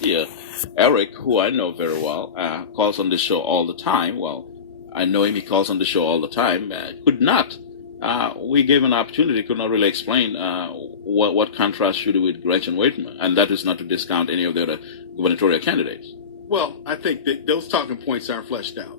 here. Eric, who I know very well, calls on the show all the time. Well, I know him, he calls on the show all the time. Could not. We gave an opportunity, could not really explain what contrast should do with Gretchen Whitmer. And that is not to discount any of the other gubernatorial candidates. Well, I think that those talking points aren't fleshed out.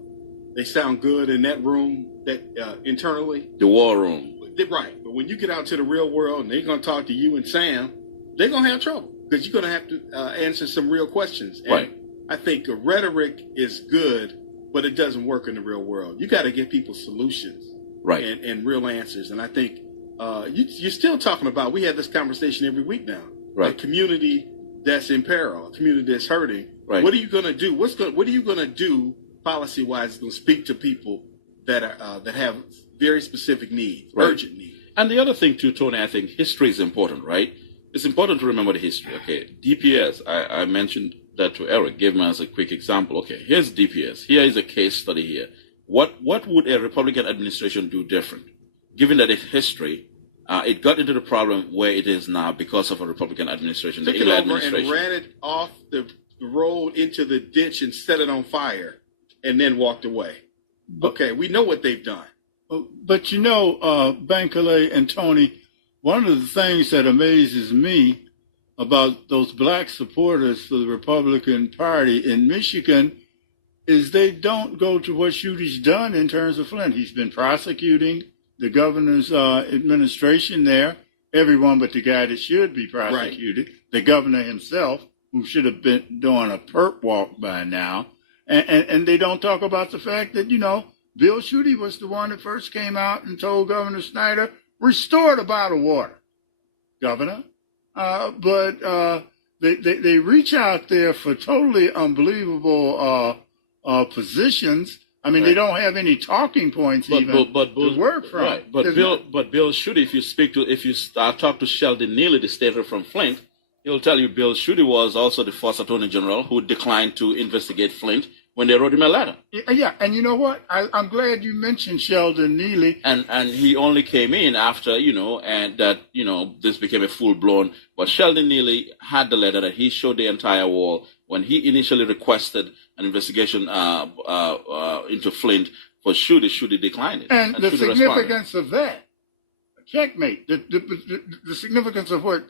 They sound good in that room, that internally. The war room. Right. But when you get out to the real world and they're going to talk to you and Sam, they're going to have trouble because you're going to have to answer some real questions. And right. I think rhetoric is good, but it doesn't work in the real world. You got to give people solutions. Right. And real answers. And I think you're still talking about, we have this conversation every week now. Right. A community that's in peril, a community that's hurting. Right. What are you going to do? What are you going to do policy-wise to speak to people that are that have very specific needs, right. urgent needs? And the other thing too, Tony, I think history is important, right? It's important to remember the history. Okay, DPS, I mentioned that to Eric, gave me as a quick example. Okay, here's DPS. Here is a case study here. What would a Republican administration do different? Given that it's history, it got into the problem where it is now because of a Republican administration. Took it over and ran it off the road into the ditch and set it on fire and then walked away. Okay, we know what they've done. But you know, Bankole and Tony, one of the things that amazes me about those black supporters for the Republican Party in Michigan is they don't go to what Schuette's done in terms of Flint. He's been prosecuting the governor's administration there, everyone but the guy that should be prosecuted, right. The governor himself, who should have been doing a perp walk by now. And they don't talk about the fact that, you know, Bill Schuette was the one that first came out and told Governor Snyder, restore the bottled water, Governor. But they reach out there for totally unbelievable positions. I mean, right. They don't have any talking points to work from. Right. But Bill Schuette, if you talk to Sheldon Neely, the senator from Flint, he'll tell you Bill Schuette was also the first attorney general who declined to investigate Flint when they wrote him a letter. Yeah, and you know what? I'm glad you mentioned Sheldon Neely. And he only came in after, and that, this became a full-blown. But Sheldon Neely had the letter that he showed the entire wall when he initially requested an investigation into Flint for Schuette. Schuette declined it. And the significance of that, checkmate, the significance of what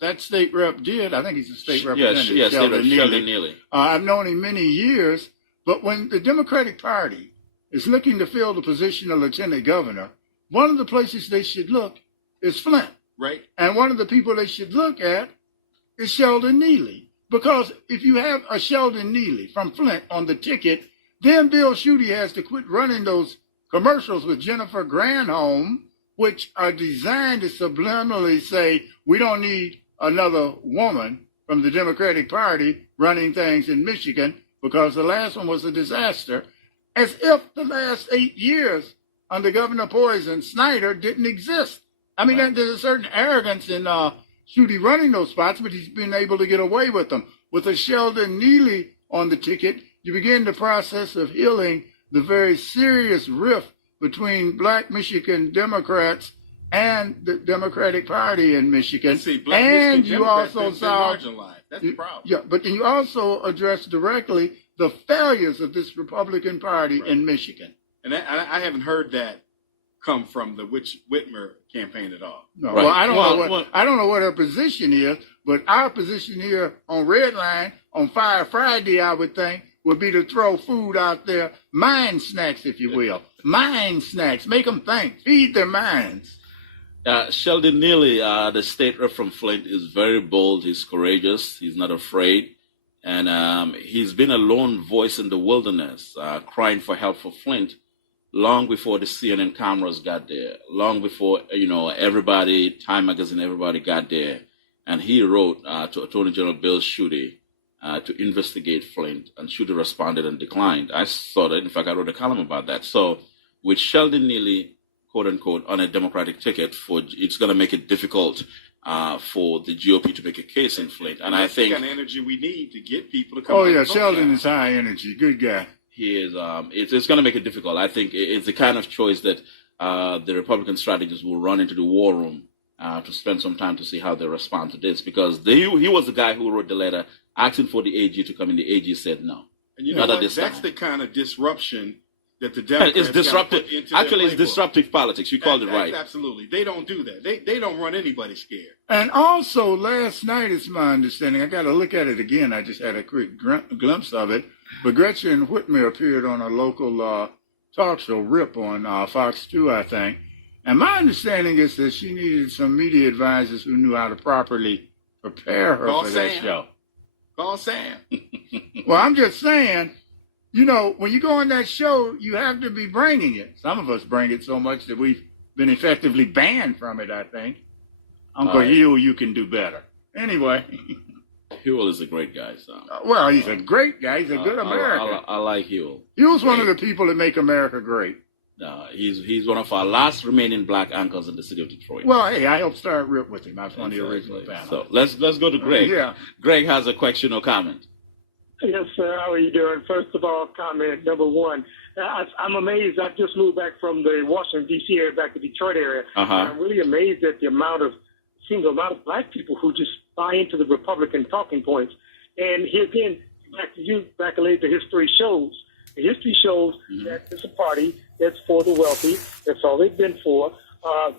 that state rep did. I think he's a state representative. Yes, Sheldon Neely. I've known him many years, but when the Democratic Party is looking to fill the position of lieutenant governor, one of the places they should look is Flint. Right. And one of the people they should look at is Sheldon Neely. Because if you have a Sheldon Neely from Flint on the ticket, then Bill Schuette has to quit running those commercials with Jennifer Granholm, which are designed to subliminally say, we don't need another woman from the Democratic Party running things in Michigan because the last one was a disaster, as if the last 8 years under Governor Poison Snyder didn't exist. I mean, right. There's a certain arrogance in Schuette running those spots, but he's been able to get away with them. With a Sheldon Neely on the ticket, you begin the process of healing the very serious rift between black Michigan Democrats and the Democratic Party in Michigan. See, black and Michigan you Democrats also saw marginalized. That's the problem. Yeah, but you also address directly the failures of this Republican Party right. in Michigan. And I haven't heard that come from the Whitmer campaign at all. No, right. Well, I don't know what her position is, but our position here on Redline on Fire Friday, I would think, would be to throw food out there, mind snacks, if you will. Mind snacks. Make them think. Feed their minds. Sheldon Neely, the state rep from Flint, is very bold. He's courageous. He's not afraid. And he's been a lone voice in the wilderness, crying for help for Flint long before the CNN cameras got there, long before, everybody, Time Magazine, everybody got there. And he wrote to Attorney General Bill Schuette to investigate Flint, and Schuette responded and declined. I saw that. In fact, I wrote a column about that. So with Sheldon Neely, quote unquote, on a Democratic ticket, it's going to make it difficult for the GOP to make a case in Flint. And I think the kind of energy we need to get people to come. Oh yeah, Sheldon is high energy, good guy. He is. It's going to make it difficult. I think it's the kind of choice that the Republican strategists will run into the war room to spend some time to see how they respond to this, because he was the guy who wrote the letter asking for the AG to come in. The AG said no. And you know Not at what? this That's time. the kind of disruption that the Democrats It's disruptive. gotta put into their Actually, it's playbook. disruptive politics. You called it right. Absolutely. They don't do that. They don't run anybody scared. And also, last night, it's my understanding, I got to look at it again. I just had a quick glimpse of it. But Gretchen Whitmer appeared on a local talk show, RIP, on Fox 2, I think. And my understanding is that she needed some media advisors who knew how to properly prepare her Call for that Sam. show. Call Sam. Well, I'm just saying, you know, when you go on that show, you have to be bringing it. Some of us bring it so much that we've been effectively banned from it, I think. Uncle Hugh, you can do better. Anyway. Hewell is a great guy. So. Well, he's a great guy. He's a good American. I like Hewell. He was one of the people that make America great. He's one of our last remaining black anchors in the city of Detroit. Well, hey, I helped start RIP with him. I was one of the original panel. So let's go to Greg. Yeah. Greg has a question or comment. Yes, sir. How are you doing? First of all, comment number one. I'm amazed. I've just moved back from the Washington, D.C. area back to Detroit area. Uh-huh. And I'm really amazed at the amount of black people who just buy into the Republican talking points. And here again, back to you, Baccalaureate, the history shows. The history shows that it's a party that's for the wealthy. That's all they've been for.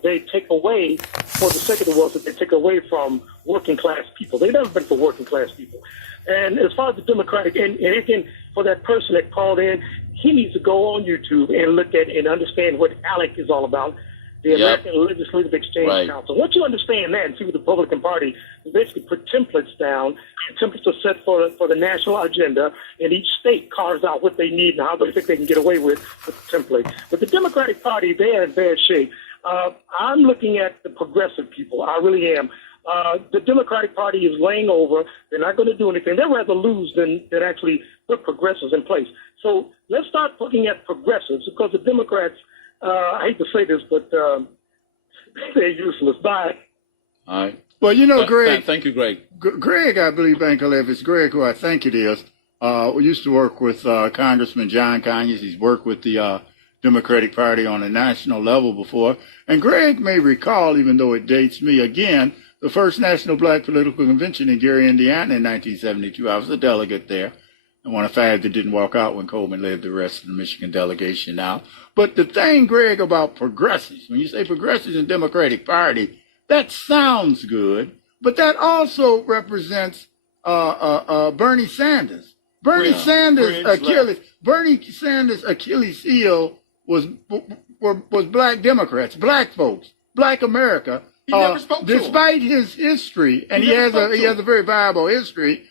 They take away, for the sake of the wealthy, they take away from working class people. They've never been for working class people. And as far as the Democratic, and again, for that person that called in, he needs to go on YouTube and look at and understand what ALEC is all about, the American Legislative Exchange Council. Once you understand that and see what the Republican Party basically put templates down, and templates are set for the national agenda, and each state carves out what they need and how they think they can get away with the template. But the Democratic Party, they are in bad shape. I'm looking at the progressive people. I really am. The Democratic Party is laying over. They're not going to do anything. They'd rather lose than actually put progressives in place. So let's start looking at progressives, because the Democrats, I hate to say this, but they're useless. Bye. All right. Well, you know, Greg. Thank you, Greg. Greg, I believe, Bankalev, it's Greg who I think it is. We used to work with Congressman John Conyers. He's worked with the Democratic Party on a national level before. And Greg may recall, even though it dates me again, the first National Black Political Convention in Gary, Indiana in 1972. I was a delegate there. And one of five that didn't walk out when Coleman led the rest of the Michigan delegation out. But the thing, Greg, about progressives, when you say progressives and Democratic Party, that sounds good, but that also represents Bernie Sanders. Bernie Sanders' Achilles heel was black Democrats, black folks, black America. He never spoke to despite his history, and he has a very viable history.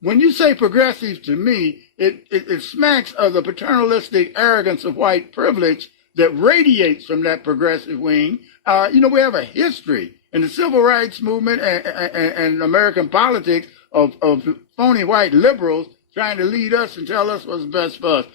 When you say progressive to me, it smacks of the paternalistic arrogance of white privilege that radiates from that progressive wing. We have a history in the civil rights movement and American politics of phony white liberals trying to lead us and tell us what's best for us.